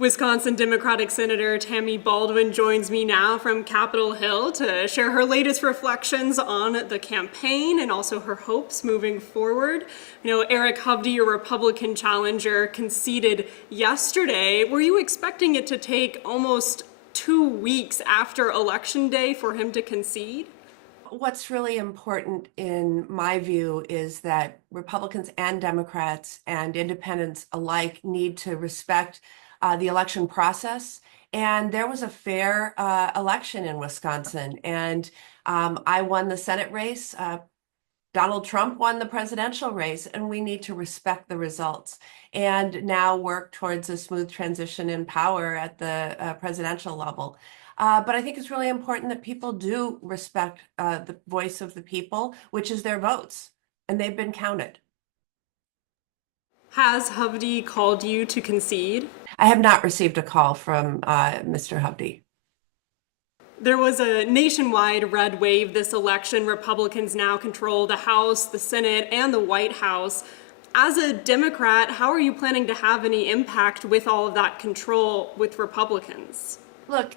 Wisconsin Democratic Senator Tammy Baldwin joins me now from Capitol Hill to share her latest reflections on the campaign and also her hopes moving forward. You know, Eric Hovde, your Republican challenger, conceded yesterday. Were you expecting it to take almost 2 weeks after Election Day for him to concede? What's really important in my view is that Republicans and Democrats and independents alike need to respect the election process. And there was a fair election in Wisconsin, and I won the Senate race. Donald Trump won the presidential race, and we need to respect the results and now work towards a smooth transition in power at the presidential level. But I think it's really important that people do respect the voice of the people, which is their votes, and they've been counted. Has Hovde called you to concede? I have not received a call from Mr. Hovde. There was a nationwide red wave this election. Republicans now control the House, the Senate, and the White House. As a Democrat, how are you planning to have any impact with all of that control with Republicans? Look,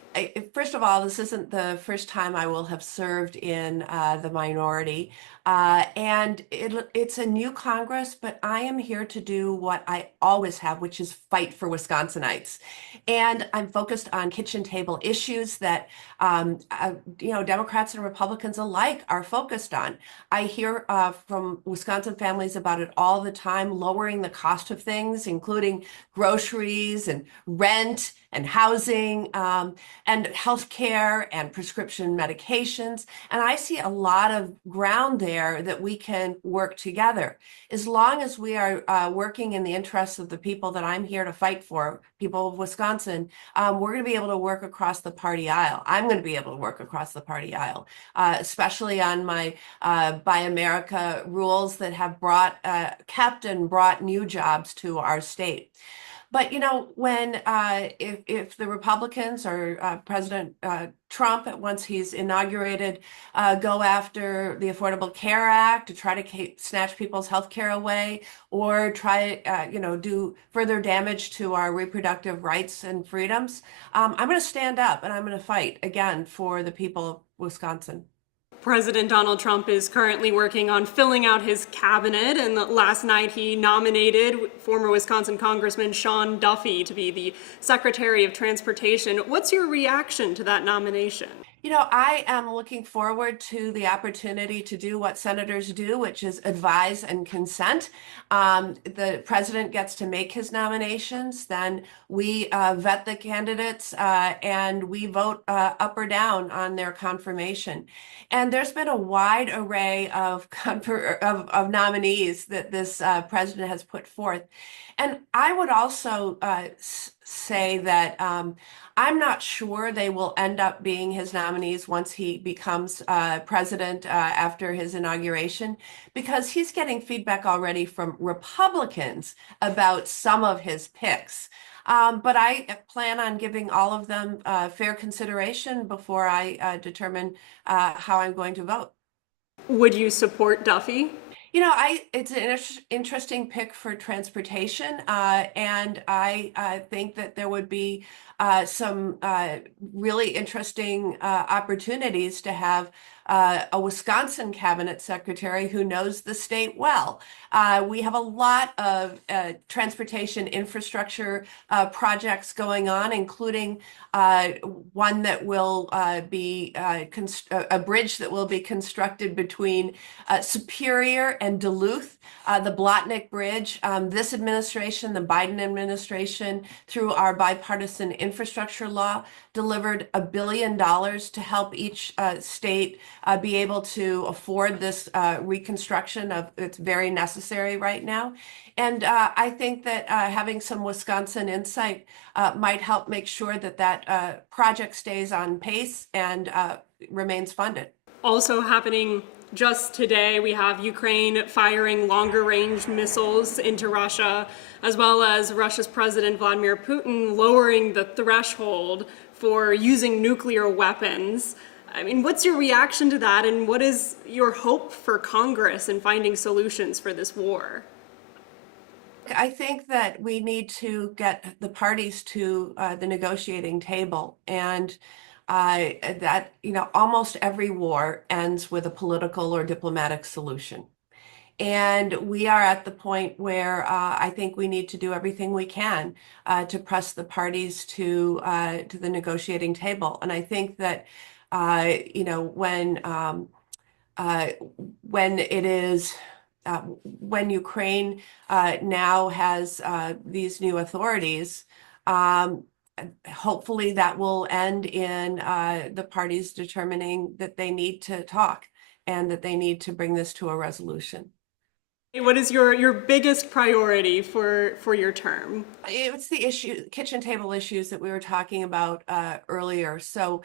first of all, this isn't the first time I will have served in the minority. And it's a new Congress, but I am here to do what I always have, which is fight for Wisconsinites. And I'm focused on kitchen table issues that, Democrats and Republicans alike are focused on. I hear from Wisconsin families about it all the time, lowering the cost of things, including groceries and rent and housing and healthcare and prescription medications. And I see a lot of ground there that we can work together. As long as we are working in the interests of the people that I'm here to fight for, people of Wisconsin, we're going to be able to work across the party aisle. I'm going to be able to work across the party aisle, especially on my Buy America rules that have kept and brought new jobs to our state. But when if the Republicans or President Trump, once he's inaugurated, go after the Affordable Care Act to try to snatch people's health care away, or try do further damage to our reproductive rights and freedoms, I'm going to stand up and I'm going to fight again for the people of Wisconsin. President Donald Trump is currently working on filling out his cabinet, and last night he nominated former Wisconsin Congressman Sean Duffy to be the Secretary of Transportation. What's your reaction to that nomination? I am looking forward to the opportunity to do what senators do, which is advise and consent. The president gets to make his nominations, then we vet the candidates and we vote up or down on their confirmation. And there's been a wide array of nominees that this president has put forth. And I would also say that I'm not sure they will end up being his nominees once he becomes president after his inauguration, because he's getting feedback already from Republicans about some of his picks. But I plan on giving all of them fair consideration before I determine how I'm going to vote. Would you support Duffy? It's an interesting pick for transportation, and I think that there would be some really interesting opportunities to have a Wisconsin cabinet secretary who knows the state well. We have a lot of transportation infrastructure projects going on, including one that will be a bridge that will be constructed between Superior and Duluth, the Blotnick Bridge. This administration, the Biden administration, through our bipartisan infrastructure law, delivered $1 billion to help each state be able to afford this reconstruction it's very necessary right now. And I think that having some Wisconsin insight might help make sure that that project stays on pace and remains funded. Also happening just today, we have Ukraine firing longer-range missiles into Russia, as well as Russia's President Vladimir Putin lowering the threshold for using nuclear weapons. I mean, what's your reaction to that, and what is your hope for Congress in finding solutions for this war? I think that we need to get the parties to the negotiating table, and that, almost every war ends with a political or diplomatic solution. And we are at the point where I think we need to do everything we can to press the parties to the negotiating table. And I think that uh, when it is when Ukraine now has these new authorities, um, hopefully that will end in the parties determining that they need to talk and that they need to bring this to a resolution. What is your biggest priority for your term? It's the kitchen table issues that we were talking about earlier. So,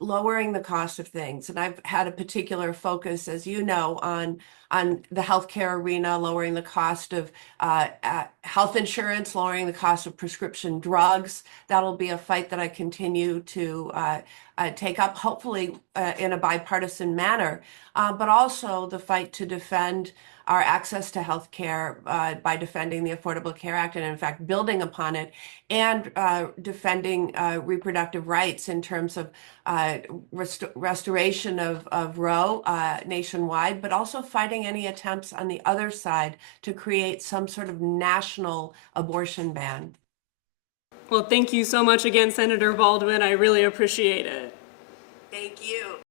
lowering the cost of things. And I've had a particular focus, as you know, on the healthcare arena, lowering the cost of health insurance, lowering the cost of prescription drugs. That'll be a fight that I continue to take up, hopefully in a bipartisan manner, but also the fight to defend our access to health care by defending the Affordable Care Act and, in fact, building upon it, and defending reproductive rights in terms of restoration of Roe nationwide, but also fighting any attempts on the other side to create some sort of national abortion ban. Well, thank you so much again, Senator Baldwin. I really appreciate it. Thank you.